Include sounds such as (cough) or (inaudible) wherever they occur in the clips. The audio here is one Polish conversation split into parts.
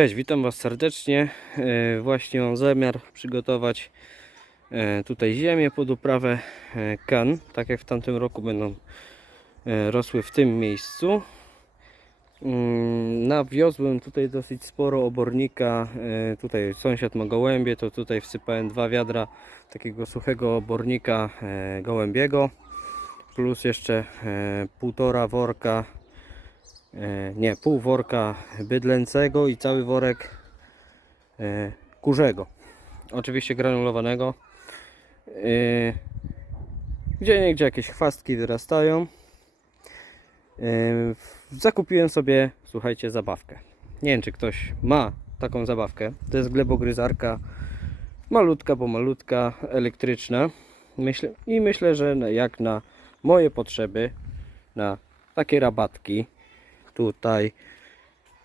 Cześć, witam Was serdecznie. E, Właśnie mam zamiar przygotować e, tutaj ziemię pod uprawę e, kan. Tak jak w tamtym roku będą rosły w tym miejscu. Mm, Nawiozłem tutaj dosyć sporo obornika. Tutaj sąsiad ma gołębie, to tutaj wsypałem dwa wiadra takiego suchego obornika gołębiego. Plus jeszcze półtora worka nie, pół worka bydlęcego i cały worek e, kurzego. Oczywiście granulowanego. E, Gdzie niegdzie jakieś chwastki wyrastają. E, Zakupiłem sobie, słuchajcie, zabawkę. Nie wiem, czy ktoś ma taką zabawkę. To jest glebogryzarka malutka, bo malutka, elektryczna. I myślę, że jak na moje potrzeby, na takie rabatki, tutaj,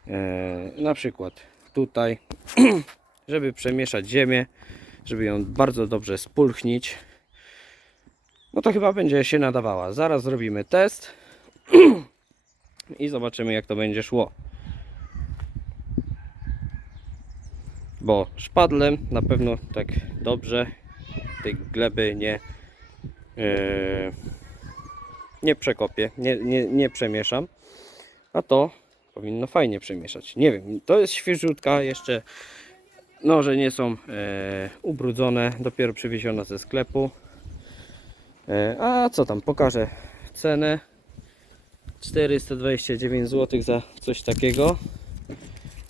e, na przykład tutaj, (clears throat) żeby przemieszać ziemię, żeby ją bardzo dobrze spulchnić. No to chyba będzie się nadawała. Zaraz zrobimy test (clears throat) i zobaczymy jak to będzie szło. Bo szpadlem na pewno tak dobrze tej gleby nie e, nie przekopię, nie, nie, nie przemieszam. A to powinno fajnie przemieszać. Nie wiem, to jest świeżutka, jeszcze noże nie są e, ubrudzone, dopiero przywieziona ze sklepu. E, a co tam, pokażę cenę. 429 zł za coś takiego.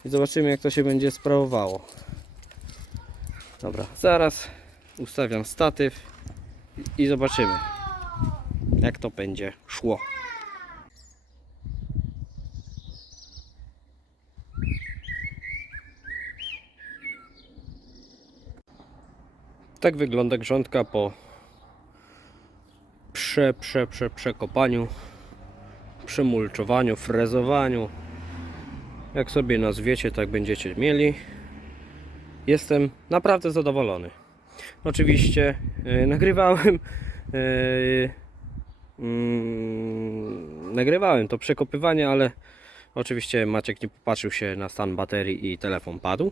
I zobaczymy jak to się będzie sprawowało. Dobra, zaraz ustawiam statyw i zobaczymy jak to będzie szło. Tak wygląda grządka po prze, prze, prze, przekopaniu, przemulczowaniu, frezowaniu. Jak sobie nazwiecie, tak będziecie mieli. Jestem naprawdę zadowolony. Oczywiście e, nagrywałem mm, nagrywałem to przekopywanie, ale oczywiście Maciek nie popatrzył się na stan baterii i telefon padł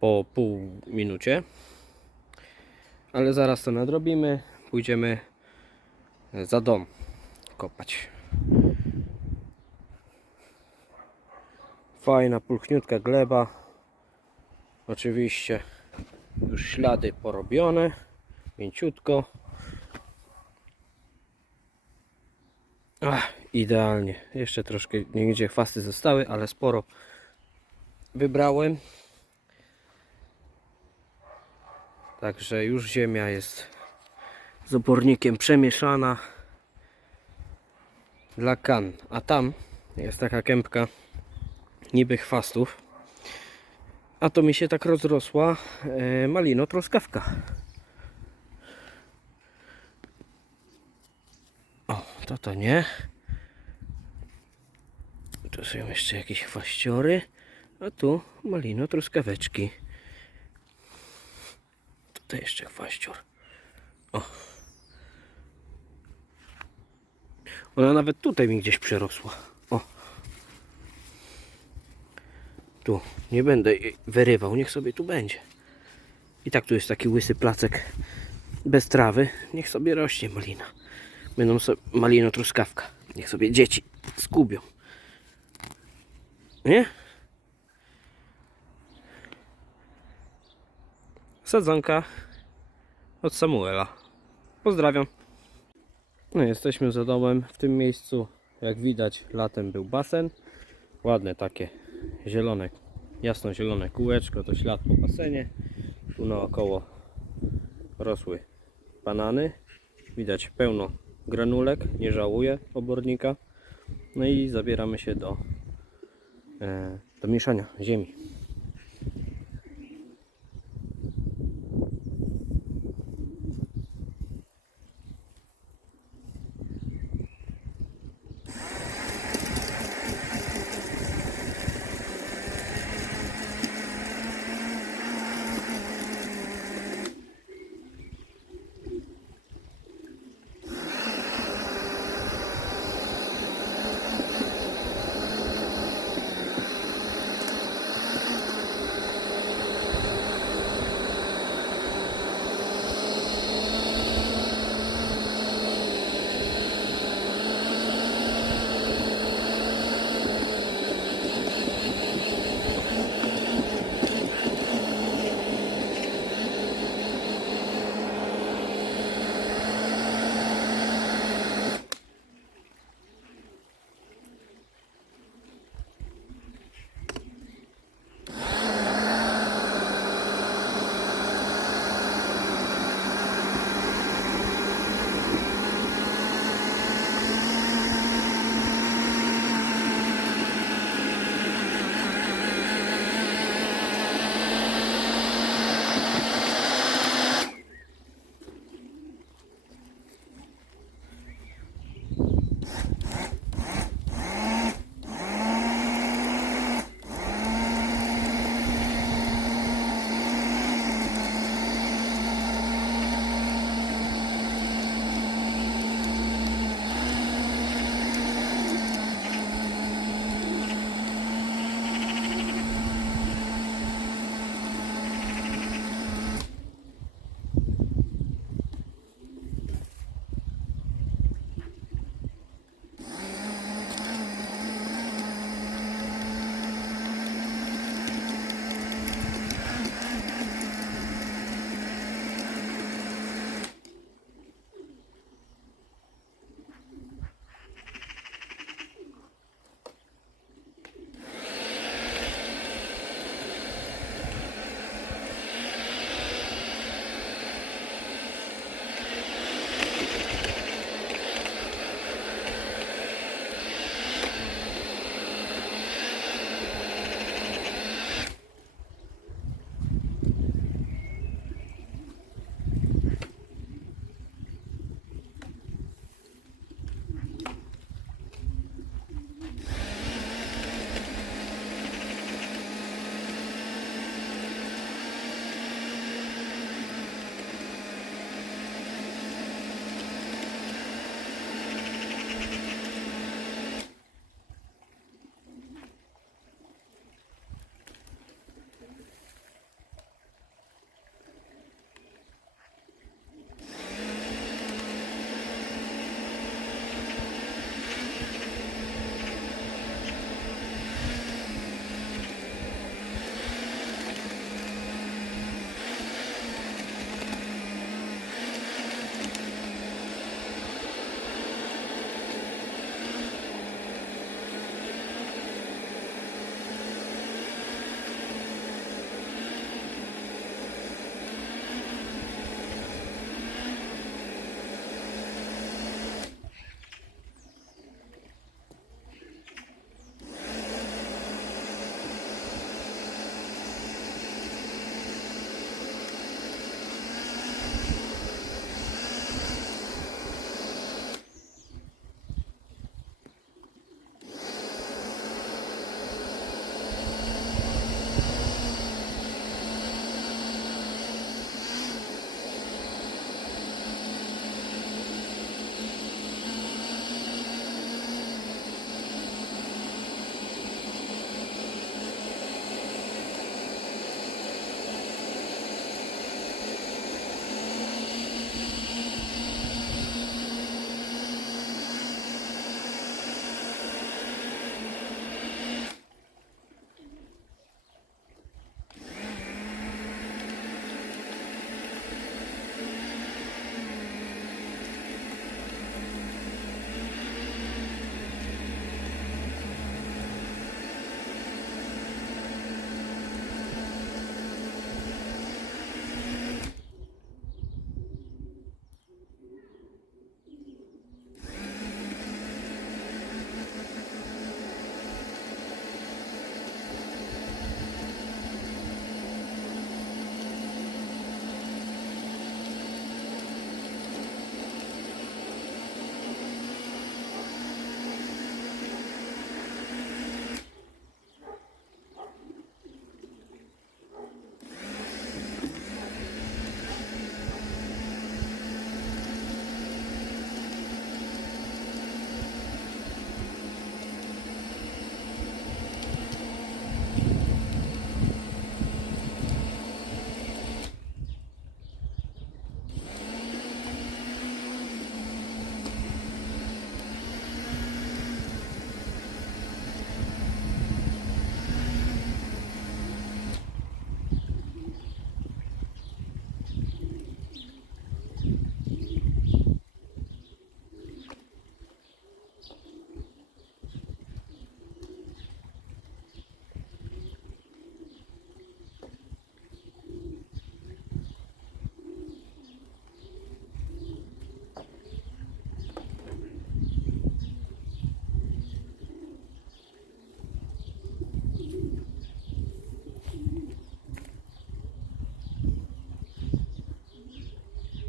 po pół minucie ale zaraz to nadrobimy. Pójdziemy za dom kopać. Fajna, pulchniutka gleba. Oczywiście już ślady porobione. Mięciutko. Ach, idealnie. Jeszcze troszkę niegdzie chwasty zostały, ale sporo wybrałem. Także już ziemia jest z obornikiem przemieszana dla kan. A tam jest taka kępka niby chwastów. A to mi się tak rozrosła e, malino truskawka. O, to to nie. Tu są jeszcze jakieś chwaściory. A tu malino truskaweczki. Tutaj jeszcze chwaścior. O. Ona nawet tutaj mi gdzieś przerosła. O. Tu. Nie będę jej wyrywał. Niech sobie tu będzie. I tak tu jest taki łysy placek bez trawy. Niech sobie rośnie malina. Będą sobie malino truskawka. Niech sobie dzieci skubią. Nie? Sadzonka od Samuela. Pozdrawiam. No jesteśmy za domem. W tym miejscu, jak widać, latem był basen. Ładne takie zielone, jasno-zielone kółeczko, to ślad po basenie. Tu naokoło rosły banany. Widać pełno granulek, nie żałuję obornika. No i zabieramy się do, e, do mieszania ziemi.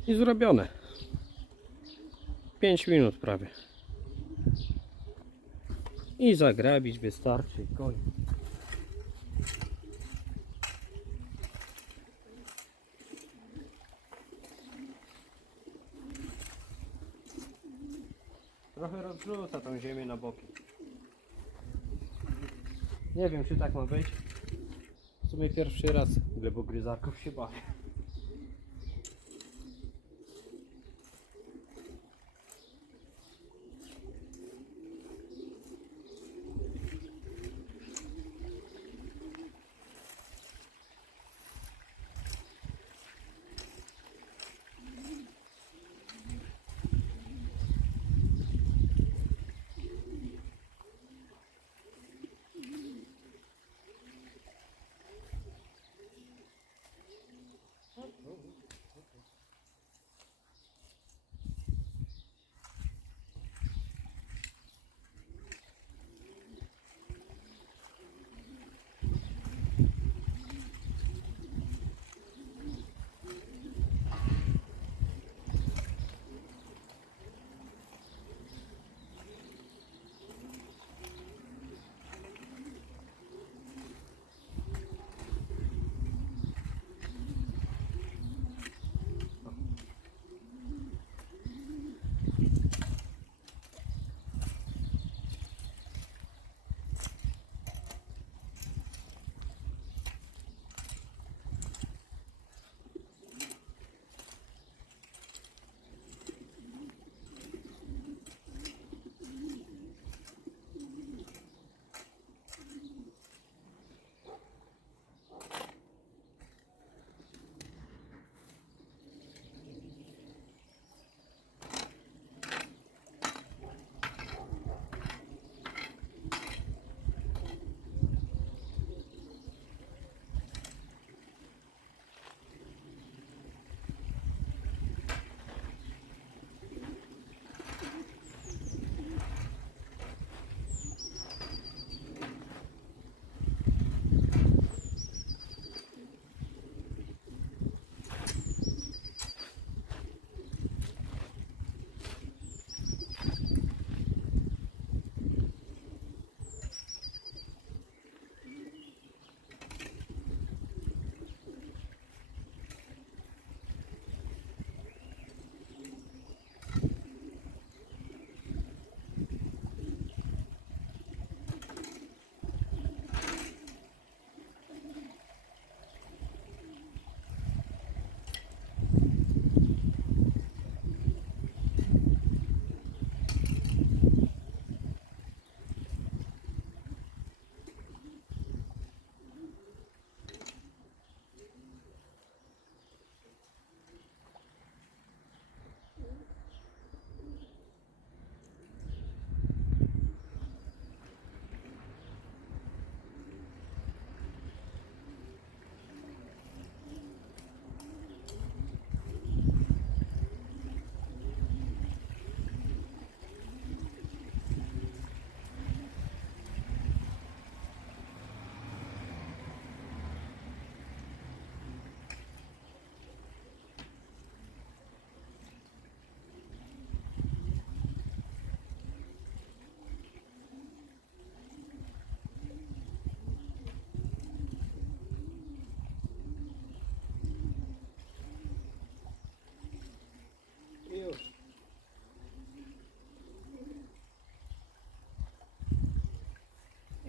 I zrobione. 5 minut prawie. I zagrabić wystarczy. Koniec. Trochę rozrzuca tą ziemię na boki. Nie wiem czy tak ma być. W sumie pierwszy raz glebogryzarków się bawię.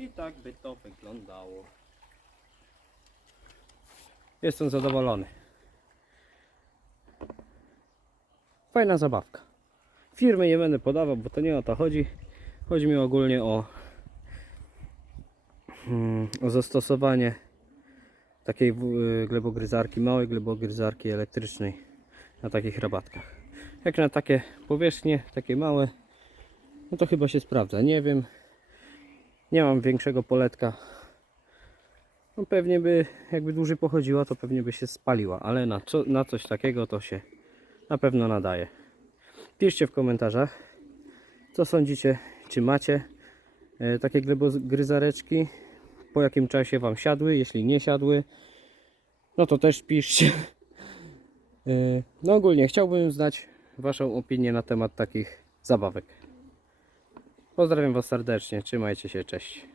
I tak by to wyglądało. Jestem zadowolony. Fajna zabawka. Firmy nie będę podawał, bo to nie o to chodzi. Chodzi mi ogólnie o, mm, o zastosowanie takiej y, glebogryzarki, małej glebogryzarki elektrycznej na takich rabatkach. Jak na takie powierzchnie, takie małe, no to chyba się sprawdza. Nie wiem, nie mam większego poletka. No pewnie by, jakby dłużej pochodziła, to pewnie by się spaliła, ale na, co, na coś takiego to się na pewno nadaje. Piszcie w komentarzach, co sądzicie, czy macie e, takie glebogryzareczki, po jakim czasie Wam siadły, jeśli nie siadły, no to też piszcie. Yy, No ogólnie chciałbym znać Waszą opinię na temat takich zabawek. Pozdrawiam Was serdecznie, trzymajcie się, cześć.